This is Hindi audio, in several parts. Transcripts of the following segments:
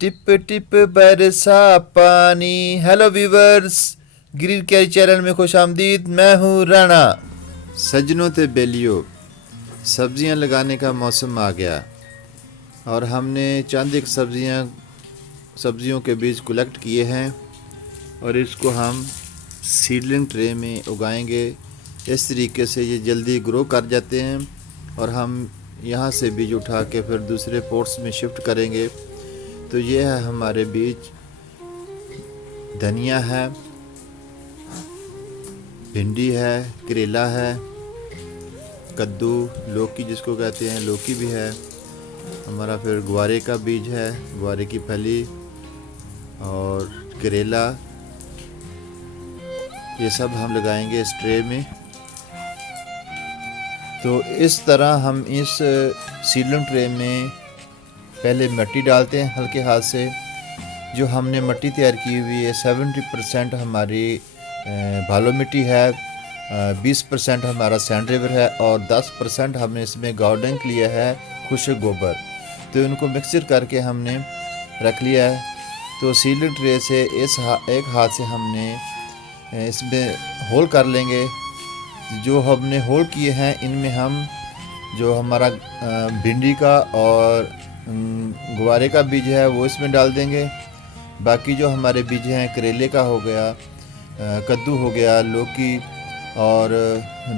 टिप टिप बरसा पानी। Hello viewers, green carry channel में खुश आमदीद। मैं हूँ राणा। सजनों ते बेलियो, सब्जियां लगाने का मौसम आ गया और हमने चंद एक सब्जियों के बीज कलेक्ट किए हैं और इसको हम सीडलिंग ट्रे में उगाएंगे। इस तरीके से ये जल्दी ग्रो कर जाते हैं और हम यहाँ से बीज उठा के फिर दूसरे पोट्स में शिफ्ट करेंगे। तो ये है हमारे बीज। धनिया है, भिंडी है, करेला है, कद्दू, लौकी जिसको कहते हैं, लौकी भी है हमारा। फिर गुआरे का बीज है, गुआरे की फली और करेला, ये सब हम लगाएंगे इस ट्रे में। तो इस तरह हम इस सीडलिंग ट्रे में पहले मिट्टी डालते हैं हल्के हाथ से। जो हमने मिट्टी तैयार की हुई है 70% हमारी भालो मिट्टी है, 20% हमारा सैंड रिवर है और 10% हमने इसमें गार्डनिंग लिया है खुशक गोबर। तो इनको मिक्सचर करके हमने रख लिया है। तो सीलिंग ट्रे से एक हाथ से हमने इसमें होल कर लेंगे। जो हमने होल किए हैं इनमें हम जो हमारा भिंडी का और गुआरे का बीज है वो इसमें डाल देंगे। बाकी जो हमारे बीज हैं, करेले का हो गया, कद्दू हो गया, लौकी और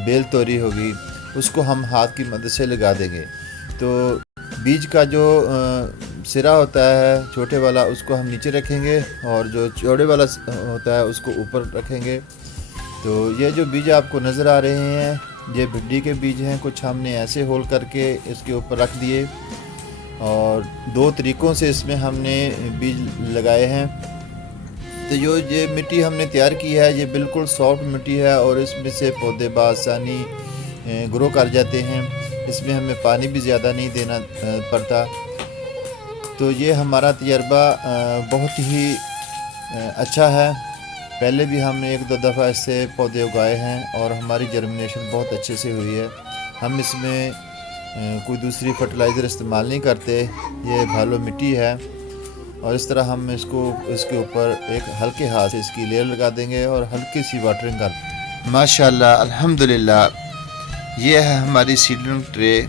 बेल तोरी होगी, उसको हम हाथ की मदद से लगा देंगे। तो बीज का जो सिरा होता है छोटे वाला, उसको हम नीचे रखेंगे और जो चौड़े वाला होता है उसको ऊपर रखेंगे। तो ये जो बीज आपको नज़र आ रहे हैं ये भिंडी के बीज हैं। कुछ हमने ऐसे होल करके इसके ऊपर रख दिए और दो तरीक़ों से इसमें हमने बीज लगाए हैं। तो जो ये मिट्टी हमने तैयार की है ये बिल्कुल सॉफ्ट मिट्टी है और इसमें से पौधे बासानी ग्रो कर जाते हैं। इसमें हमें पानी भी ज़्यादा नहीं देना पड़ता। तो ये हमारा तजर्बा बहुत ही अच्छा है। पहले भी हमने एक दो दफ़ा इससे पौधे उगाए हैं और हमारी जर्मिनेशन बहुत अच्छे से हुई है। हम इसमें कोई दूसरी फर्टिलाइज़र इस्तेमाल नहीं करते। ये भालो मिट्टी है और इस तरह हम इसके ऊपर एक हल्के हाथ से इसकी लेयर लगा देंगे और हल्की सी वाटरिंग कर। माशाल्लाह, अल्हम्दुलिल्लाह, ये है हमारी सीडलिंग ट्रे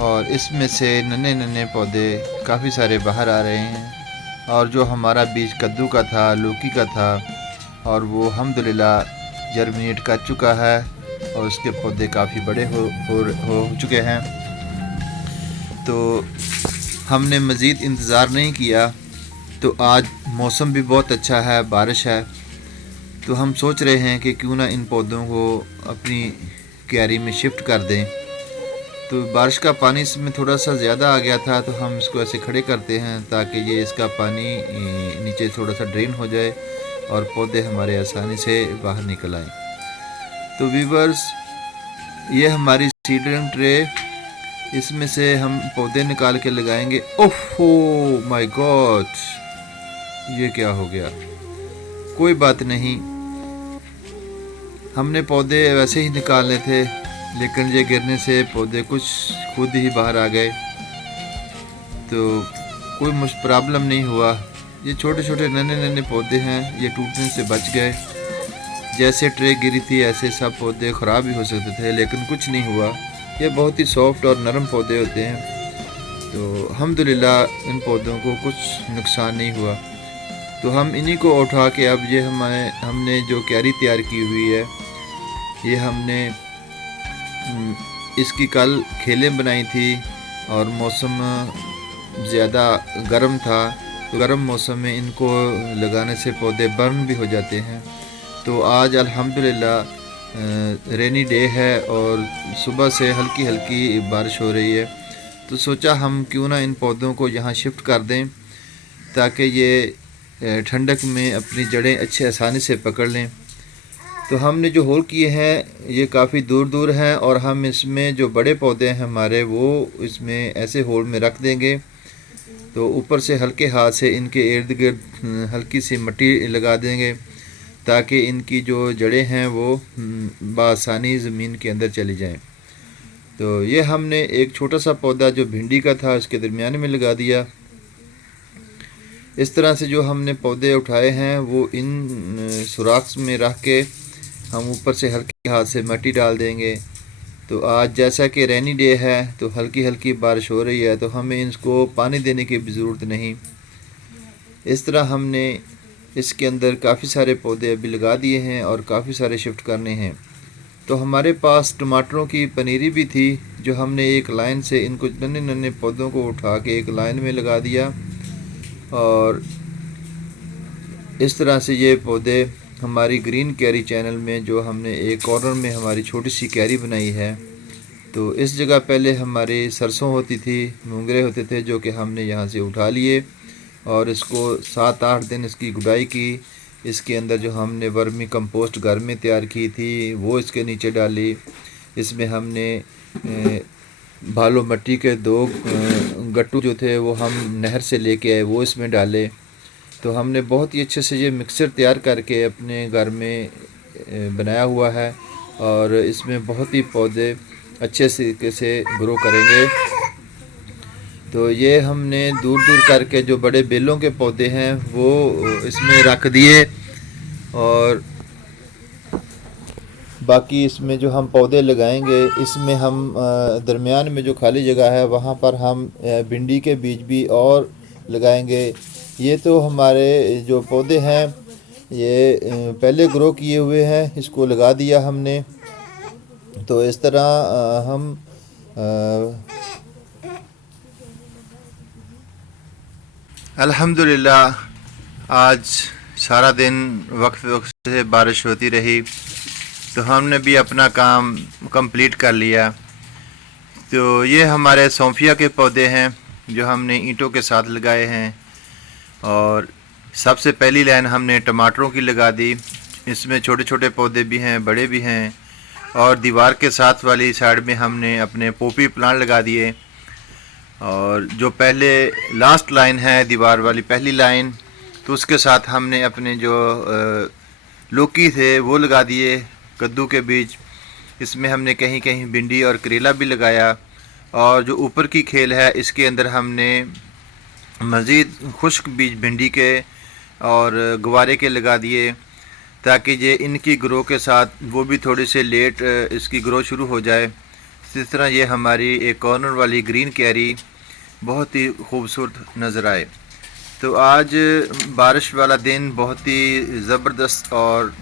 और इसमें से नन्हे नन्हे पौधे काफ़ी सारे बाहर आ रहे हैं। और जो हमारा बीज कद्दू का था, लौकी का था, और वो अल्हम्दुलिल्लाह जर्मिनेट कर चुका है और उसके पौधे काफ़ी बड़े हो चुके हैं। तो हमने मज़ीद इंतज़ार नहीं किया। तो आज मौसम भी बहुत अच्छा है, बारिश है। तो हम सोच रहे हैं कि क्यों ना इन पौधों को अपनी क्यारी में शिफ्ट कर दें। तो बारिश का पानी इसमें थोड़ा सा ज़्यादा आ गया था तो हम इसको ऐसे खड़े करते हैं ताकि ये इसका पानी नीचे थोड़ा सा ड्रेन हो जाए और पौधे हमारे आसानी से बाहर निकल आएँ। तो व्यूवर्स, ये हमारी सीडलिंग ट्रे, इसमें से हम पौधे निकाल के लगाएंगे। ओहो माय गॉड, ये क्या हो गया? कोई बात नहीं, हमने पौधे वैसे ही निकालने थे लेकिन ये गिरने से पौधे कुछ खुद ही बाहर आ गए। तो कोई प्रॉब्लम नहीं हुआ। ये छोटे छोटे नन्हे नन्हे पौधे हैं, ये टूटने से बच गए। जैसे ट्रे गिरी थी ऐसे सब पौधे ख़राब भी हो सकते थे लेकिन कुछ नहीं हुआ। ये बहुत ही सॉफ्ट और नरम पौधे होते हैं। तो अल्हम्दुलिल्लाह इन पौधों को कुछ नुकसान नहीं हुआ। तो हम इन्हीं को उठा के अब ये हमने जो क्यारी तैयार की हुई है, ये हमने इसकी कल खेलें बनाई थी और मौसम ज़्यादा गर्म था। तो गर्म मौसम में इनको लगाने से पौधे बर्न भी हो जाते हैं। तो आज अल्हम्दुलिल्लाह रेनी डे है और सुबह से हल्की हल्की बारिश हो रही है। तो सोचा हम क्यों ना इन पौधों को यहाँ शिफ्ट कर दें ताकि ये ठंडक में अपनी जड़ें अच्छे आसानी से पकड़ लें। तो हमने जो होल किए हैं ये काफ़ी दूर दूर हैं और हम इसमें जो बड़े पौधे हैं हमारे वो इसमें ऐसे होल में रख देंगे। तो ऊपर से हल्के हाथ से इनके इर्द गिर्द हल्की सी मिट्टी लगा देंगे ताकि इनकी जो जड़ें हैं वो बआसानी ज़मीन के अंदर चली जाएं। तो ये हमने एक छोटा सा पौधा जो भिंडी का था इसके दरमियान में लगा दिया। इस तरह से जो हमने पौधे उठाए हैं वो इन सुराख में रख के हम ऊपर से हल्के हाथ से मिट्टी डाल देंगे। तो आज जैसा कि रेनी डे है तो हल्की हल्की बारिश हो रही है, तो हमें इसको पानी देने की भी ज़रूरत नहीं। इस तरह हमने इसके अंदर काफ़ी सारे पौधे अभी लगा दिए हैं और काफ़ी सारे शिफ्ट करने हैं। तो हमारे पास टमाटरों की पनीरी भी थी, जो हमने एक लाइन से इनको नन्हे नन्हे पौधों को उठा के एक लाइन में लगा दिया, और इस तरह से ये पौधे हमारी ग्रीन कैरी चैनल में, जो हमने एक कॉर्नर में हमारी छोटी सी कैरी बनाई है, तो इस जगह पहले हमारी सरसों होती थी, मूंगरे होते थे, जो कि हमने यहाँ से उठा लिए और इसको 7-8 दिन इसकी गुडाई की। इसके अंदर जो हमने वर्मी कंपोस्ट घर में तैयार की थी वो इसके नीचे डाली। इसमें हमने भालो मिट्टी के 2 गट्टू जो थे वो हम नहर से लेके आए, वो इसमें डाले। तो हमने बहुत ही अच्छे से ये मिक्सचर तैयार करके अपने घर में बनाया हुआ है, और इसमें बहुत ही पौधे अच्छे तरीके से ग्रो करेंगे। तो ये हमने दूर दूर करके जो बड़े बेलों के पौधे हैं वो इसमें रख दिए, और बाकी इसमें जो हम पौधे लगाएंगे इसमें हम दरमियान में जो खाली जगह है वहाँ पर हम भिंडी के बीज भी और लगाएंगे। ये तो हमारे जो पौधे हैं ये पहले ग्रो किए हुए हैं, इसको लगा दिया हमने। तो इस तरह हम अल्हम्दुलिल्लाह आज सारा दिन वक्त वक्त से बारिश होती रही, तो हमने भी अपना काम कंप्लीट कर लिया। तो ये हमारे सौंफिया के पौधे हैं जो हमने ईंटों के साथ लगाए हैं, और सबसे पहली लाइन हमने टमाटरों की लगा दी। इसमें छोटे छोटे पौधे भी हैं, बड़े भी हैं, और दीवार के साथ वाली साइड में हमने अपने पोपी प्लांट लगा दिए। और जो पहले लास्ट लाइन है दीवार वाली पहली लाइन, तो उसके साथ हमने अपने जो लौकी थे वो लगा दिए, कद्दू के बीज। इसमें हमने कहीं कहीं भिंडी और करेला भी लगाया, और जो ऊपर की खेल है इसके अंदर हमने मज़ीद खुश्क बीज भिंडी के और गवारे के लगा दिए, ताकि ये इनकी ग्रो के साथ वो भी थोड़ी से लेट इसकी ग्रो शुरू हो जाए। इस तरह ये हमारी एक कॉर्नर वाली ग्रीन कैरी बहुत ही खूबसूरत नज़र आए। तो आज बारिश वाला दिन बहुत ही ज़बरदस्त और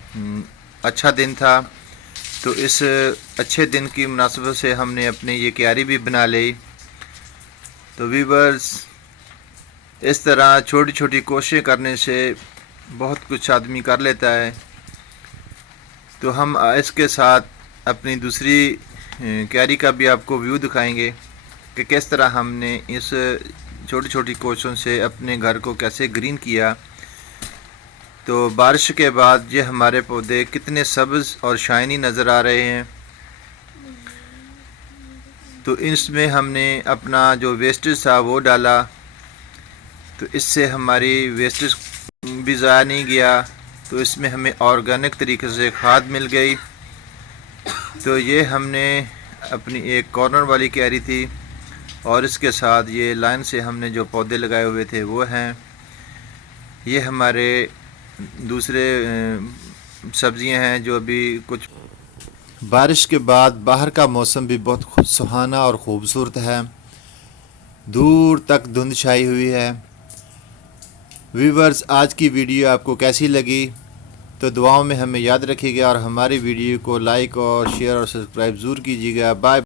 अच्छा दिन था। तो इस अच्छे दिन की मुनासबत से हमने अपने ये क्यारी भी बना ली। तो व्यूअर्स, इस तरह छोटी छोटी कोशिशें करने से बहुत कुछ आदमी कर लेता है। तो हम इसके साथ अपनी दूसरी क्यारी का भी आपको व्यू दिखाएंगे कि किस तरह हमने इस छोटी छोटी कोशिशों से अपने घर को कैसे ग्रीन किया। तो बारिश के बाद ये हमारे पौधे कितने सब्ज़ और शाइनी नज़र आ रहे हैं। तो इसमें हमने अपना जो वेस्टेज था वो डाला, तो इससे हमारी वेस्टेज भी ज़ाया नहीं गया। तो इसमें हमें ऑर्गेनिक तरीके से खाद मिल गई। तो ये हमने अपनी एक कॉर्नर वाली क्यारी थी, और इसके साथ ये लाइन से हमने जो पौधे लगाए हुए थे वो हैं। ये हमारे दूसरे सब्ज़ियां हैं जो अभी कुछ। बारिश के बाद बाहर का मौसम भी बहुत सुहाना और ख़ूबसूरत है, दूर तक धुंध छाई हुई है। व्यूअर्स, आज की वीडियो आपको कैसी लगी तो दुआओं में हमें याद रखिएगा, और हमारी वीडियो को लाइक और शेयर और सब्सक्राइब ज़रूर कीजिएगा। बाय।